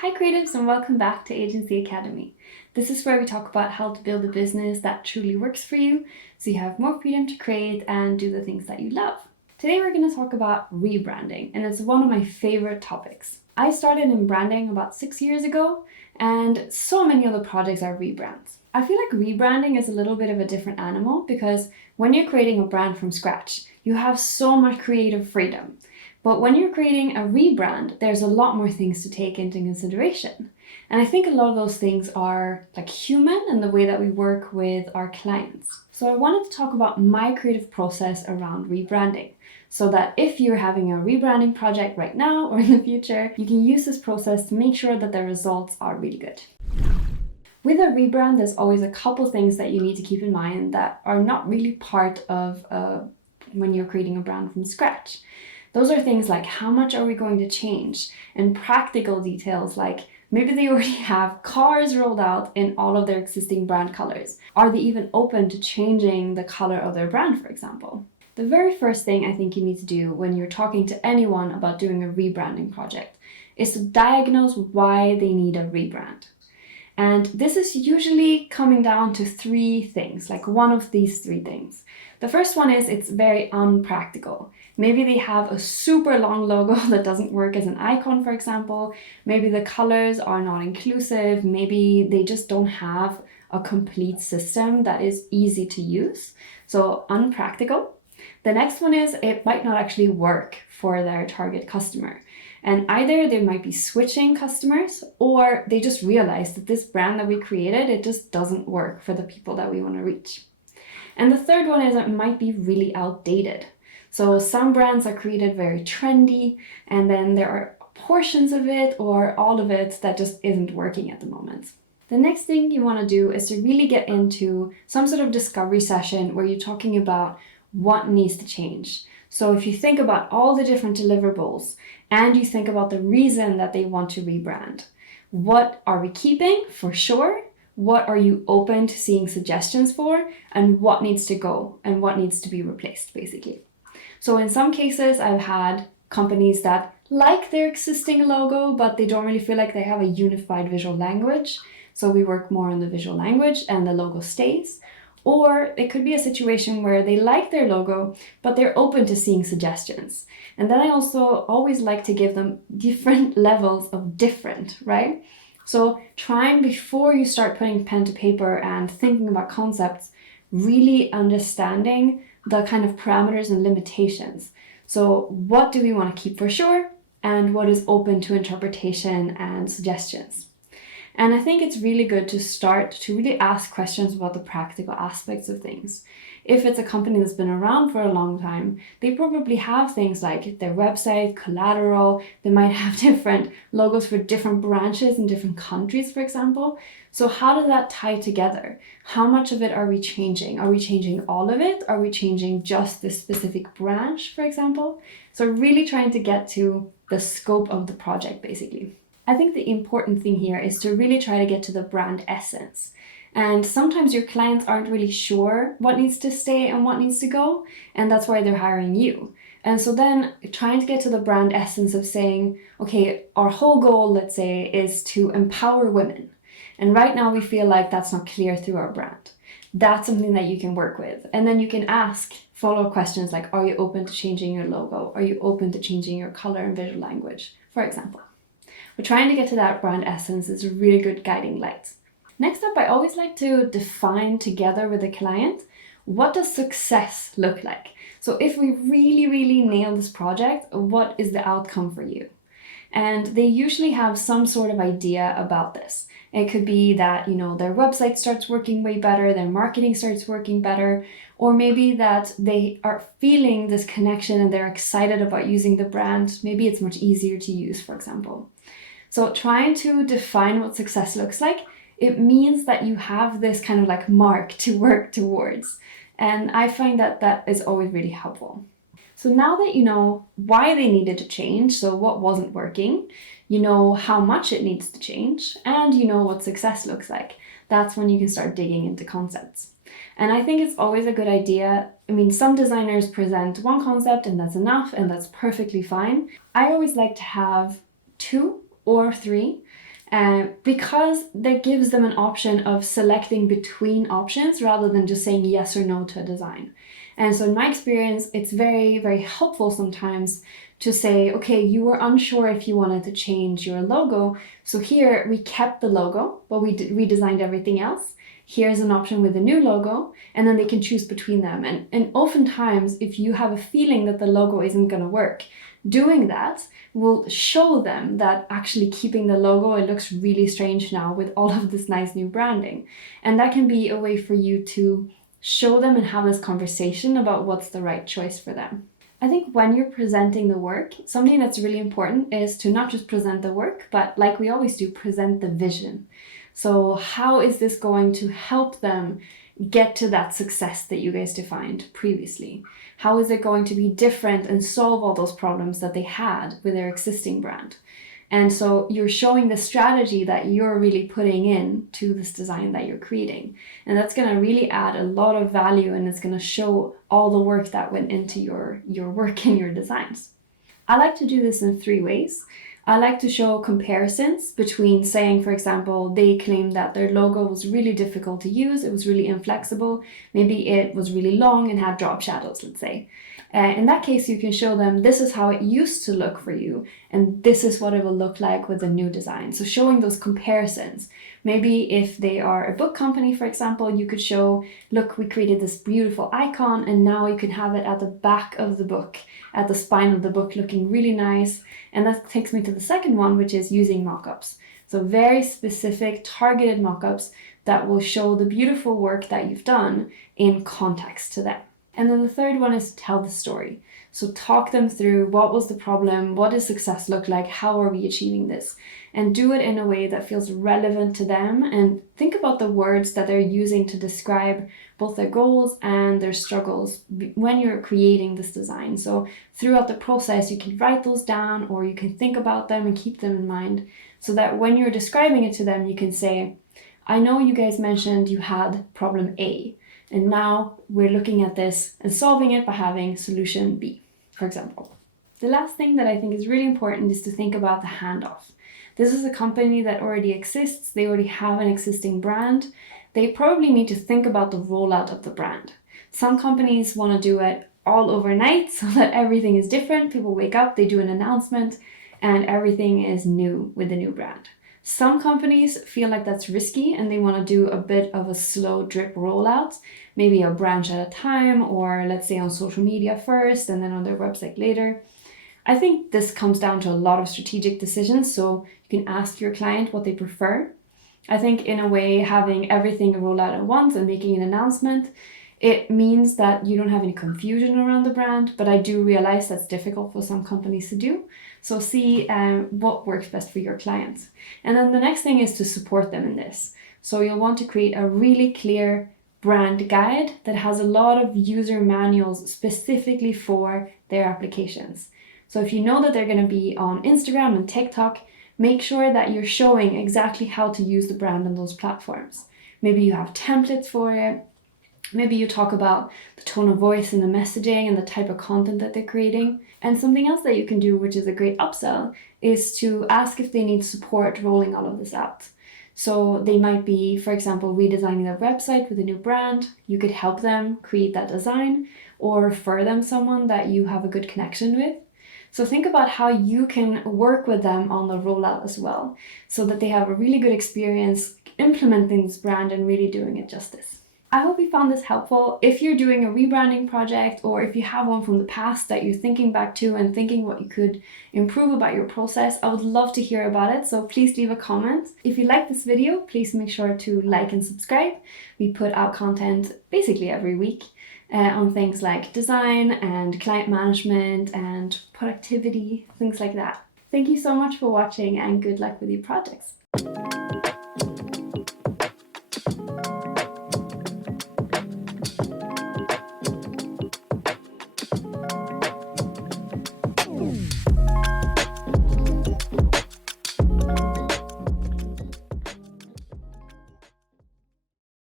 Hi creatives and welcome back to Agency Academy. This is where we talk about how to build a business that truly works for you so you have more freedom to create and do the things that you love. Today we're going to talk about rebranding, and it's one of my favorite topics. I started in branding about 6 years ago, and so many other projects are rebrands. I feel like rebranding is a little bit of a different animal because when you're creating a brand from scratch, you have so much creative freedom. But when you're creating a rebrand, there's a lot more things to take into consideration. And I think a lot of those things are like human and the way that we work with our clients. So I wanted to talk about my creative process around rebranding so that if you're having a rebranding project right now or in the future, you can use this process to make sure that the results are really good. With a rebrand, there's always a couple things that you need to keep in mind that are not really part of when you're creating a brand from scratch. Those are things like how much are we going to change, and practical details like maybe they already have cars rolled out in all of their existing brand colors. Are they even open to changing the color of their brand, for example? The very first thing I think you need to do when you're talking to anyone about doing a rebranding project is to diagnose why they need a rebrand. And this is usually coming down to three things, like one of these three things. The first one is it's very unpractical. Maybe they have a super long logo that doesn't work as an icon, for example. Maybe the colors are not inclusive. Maybe they just don't have a complete system that is easy to use. So unpractical. The next one is it might not actually work for their target customer. And either they might be switching customers or they just realize that this brand that we created, it just doesn't work for the people that we want to reach. And the third one is it might be really outdated. So some brands are created very trendy, and then there are portions of it or all of it that just isn't working at the moment. The next thing you want to do is to really get into some sort of discovery session where you're talking about what needs to change. So if you think about all the different deliverables and you think about the reason that they want to rebrand, what are we keeping for sure? What are you open to seeing suggestions for? And what needs to go and what needs to be replaced, basically. So in some cases, I've had companies that like their existing logo, but they don't really feel like they have a unified visual language. So we work more on the visual language and the logo stays. Or it could be a situation where they like their logo, but they're open to seeing suggestions. And then I also always like to give them different levels of different, right? So trying before you start putting pen to paper and thinking about concepts, really understanding the kind of parameters and limitations. So what do we want to keep for sure? And what is open to interpretation and suggestions? And I think it's really good to start to really ask questions about the practical aspects of things. If it's a company that's been around for a long time, they probably have things like their website, collateral, they might have different logos for different branches in different countries, for example. So how does that tie together? How much of it are we changing? Are we changing all of it? Are we changing just this specific branch, for example? So really trying to get to the scope of the project, basically. I think the important thing here is to really try to get to the brand essence. And sometimes your clients aren't really sure what needs to stay and what needs to go, and that's why they're hiring you. And so then trying to get to the brand essence of saying, okay, our whole goal, let's say, is to empower women. And right now we feel like that's not clear through our brand. That's something that you can work with. And then you can ask follow-up questions like, are you open to changing your logo? Are you open to changing your color and visual language, for example? But trying to get to that brand essence is a really good guiding light. Next up, I always like to define together with the client, what does success look like? So if we really, really nail this project, what is the outcome for you? And they usually have some sort of idea about this. It could be that, their website starts working way better, their marketing starts working better, or maybe that they are feeling this connection and they're excited about using the brand. Maybe it's much easier to use, for example. So trying to define what success looks like, it means that you have this kind of like mark to work towards. And I find that that is always really helpful. So now that you know why they needed to change, so what wasn't working, you know how much it needs to change, and you know what success looks like, that's when you can start digging into concepts. And I think it's always a good idea. Some designers present one concept and that's enough, and that's perfectly fine. I always like to have 2 or 3 because that gives them an option of selecting between options rather than just saying yes or no to a design. And so in my experience, it's very, very helpful sometimes to say, okay, you were unsure if you wanted to change your logo. So here we kept the logo, but we redesigned everything else. Here's an option with a new logo, and then they can choose between them. And oftentimes, if you have a feeling that the logo isn't going to work, doing that will show them that actually keeping the logo, it looks really strange now with all of this nice new branding. And that can be a way for you to show them and have this conversation about what's the right choice for them. I think when you're presenting the work, something that's really important is to not just present the work, but like we always do, present the vision. So how is this going to help them get to that success that you guys defined previously? How is it going to be different and solve all those problems that they had with their existing brand? And so you're showing the strategy that you're really putting in to this design that you're creating. And that's going to really add a lot of value, and it's going to show all the work that went into your work and your designs. I like to do this in 3 ways. I like to show comparisons between saying, for example, they claimed that their logo was really difficult to use, it was really inflexible, maybe it was really long and had drop shadows, let's say. In that case, you can show them this is how it used to look for you, and this is what it will look like with the new design. So showing those comparisons. Maybe if they are a book company, for example, you could show, look, we created this beautiful icon, and now you can have it at the back of the book, at the spine of the book, looking really nice. And that takes me to the second one, which is using mockups. So very specific, targeted mockups that will show the beautiful work that you've done in context to them. And then the third one is to tell the story. So talk them through what was the problem, what does success look like, how are we achieving this? And do it in a way that feels relevant to them, and think about the words that they're using to describe both their goals and their struggles when you're creating this design. So throughout the process, you can write those down, or you can think about them and keep them in mind, so that when you're describing it to them, you can say, I know you guys mentioned you had problem A, and now we're looking at this and solving it by having solution B, for example. The last thing that I think is really important is to think about the handoff. This is a company that already exists. They already have an existing brand. They probably need to think about the rollout of the brand. Some companies want to do it all overnight so that everything is different. People wake up, they do an announcement, and everything is new with the new brand. Some companies feel like that's risky and they want to do a bit of a slow drip rollout, maybe a branch at a time, or let's say on social media first and then on their website later. I think this comes down to a lot of strategic decisions, so you can ask your client what they prefer. I think in a way, having everything roll out at once and making an announcement, it means that you don't have any confusion around the brand, but I do realize that's difficult for some companies to do. So see what works best for your clients. And then the next thing is to support them in this. So you'll want to create a really clear brand guide that has a lot of user manuals specifically for their applications. So if you know that they're going to be on Instagram and TikTok, make sure that you're showing exactly how to use the brand on those platforms. Maybe you have templates for it. Maybe you talk about the tone of voice and the messaging and the type of content that they're creating. And something else that you can do, which is a great upsell, is to ask if they need support rolling all of this out. So they might be, for example, redesigning their website with a new brand. You could help them create that design or refer them someone that you have a good connection with. So think about how you can work with them on the rollout as well, so that they have a really good experience implementing this brand and really doing it justice. I hope you found this helpful. If you're doing a rebranding project, or if you have one from the past that you're thinking back to and thinking what you could improve about your process, I would love to hear about it. So please leave a comment. If you like this video, please make sure to like and subscribe. We put out content basically every week on things like design and client management and productivity, things like that. Thank you so much for watching, and good luck with your projects.